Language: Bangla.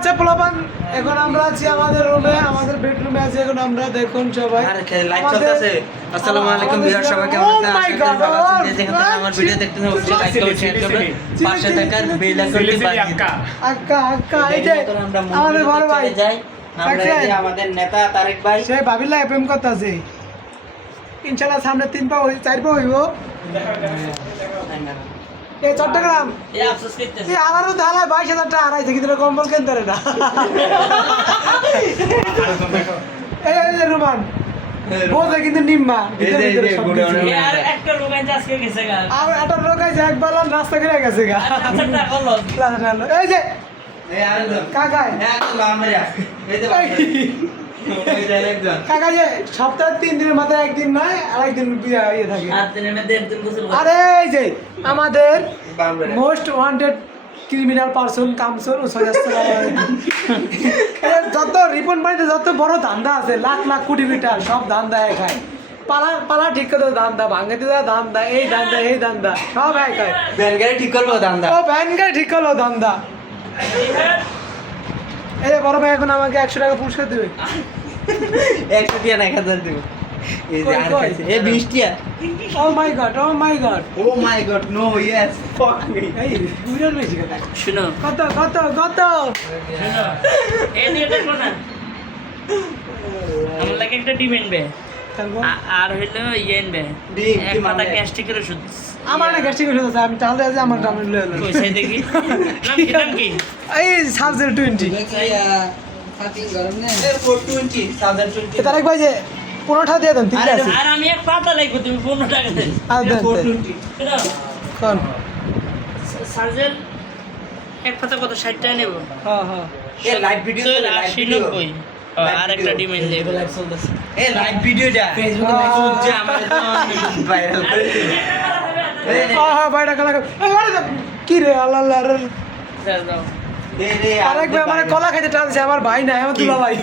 বাচ্চা পোলাপান এখন আমরা আছি আমাদের রুমে, আমাদের বেডরুমে আছি এখন আমরা। দেখুন সবাই লাইভ চলতেছে। আসসালামু আলাইকুম ভিউয়ার, সবাই কেমন আছেন? আশা করি ভালো আছেন। যে যেখানে আমার ভিডিও দেখতেছেন অবশ্যই লাইক কমেন্ট শেয়ার করবেন, পাশে থাকার বেল আইকনটি বাজিয়ে দিন। আক্কা এই যে আমাদের বড় ভাই যাই আমরা, এই যে আমাদের নেতা তারেক ভাই সে ভাবিলা প্রেম করতেছে। ইনশাআল্লাহ সামনে 3 পা 4 পা হইব। এই চট্টগ্রাম এই আফসোস করতেছে। এই আমারও ধালা 22,000 টাকা হারাইছে, কিন্তু কম্বল কিনতে পারে না। এই যে রোমান বোঝে কিন্তু নিম্মা ভিতরে ভিতরে সব কিছু। আর একটা রোগান আজকে গেছে গা। আর একটা লোক আছে একবার রাস্তা করে গেছে গা। আচ্ছা টাকা লস। এই যে এই আরেকজন কাকাই হ্যাঁ তো আমরা এই যে এই যে আরেকজন কাকা যে সপ্তাহে 3 দিনের মাথায় একদিন নয় আর একদিন ইয়ে থাকে। আর দিনে না দেড় দিন বছর। আরে এই যে আমাদের বামরে মোস্ট ওয়ান্টেড ক্রিমিনাল পারসন কামসন ও যত রিপোর্ট বাড়িতে যত বড় ধান্দা আছে, লাখ লাখ কোটি মিটার সব ধান্দা খায়। পালা পালা ঠিক করে ধান্দা, ভাঙাতে দেওয়া ধান্দা, এই ধান্দা এই ধান্দা সব খায়। ব্যান গাড়ি ঠিক করবো দান্দা। ও ব্যাংকে ঠিক করলো ধান্দা। এই যে বড় ভাই এখন আমাকে 100 টাকা পুরস্কার দেবে। 100 টাকা না 1000 দেব। এই যে কই, আর কই? কাছে এই 20 টাকা। ও মাই গড, ও মাই গড। ও মাই গড, নো ইয়েস ফাক মি। এই বুঝার বেশি কথা। শুনো কত কত কত? শুনো এই দিয়ে দেখো না আমার লাগে একটা ডিম বে আর হইলো ইয়েন বে ডিম, এক কি পাতা মানে? গ্যাস্ট্রিকের ওষুধ আমার না গ্যাস্ট্রিক ওষুধ আছে, আমি তাহলে আছে আমার দাম লয়ে লই। কই সেই দেখি নাম কি এই সাবজেক্ট 20 এর 420 1020 তারেক ভাই যে 15টা দিয়ে দেন, ঠিক আছে? আর আমি এক পাতা লাগবো তুমি 15 টাকা দেন আর দেন 420 শুনো কোন? সার্জেল এক পাতা কত 60 টাকা নেব হ্যাঁ হ্যাঁ এ লাইভ ভিডিও তো লাইভ 80 ভিডিও 90 আর একটা ডিম এনে দেব এ লাইভ ভিডিওটা ফেসবুকে মেসেজ যে আমার ভাইরাল করে দিবে। হ্যাঁ বাইরে কলা কি রে আল্লাহ আল্লাহ রে। দাও এ রে তারেক ভাই আমার কলা খাইতে টানছে, আমার ভাই না, আমার দুলা ভাই।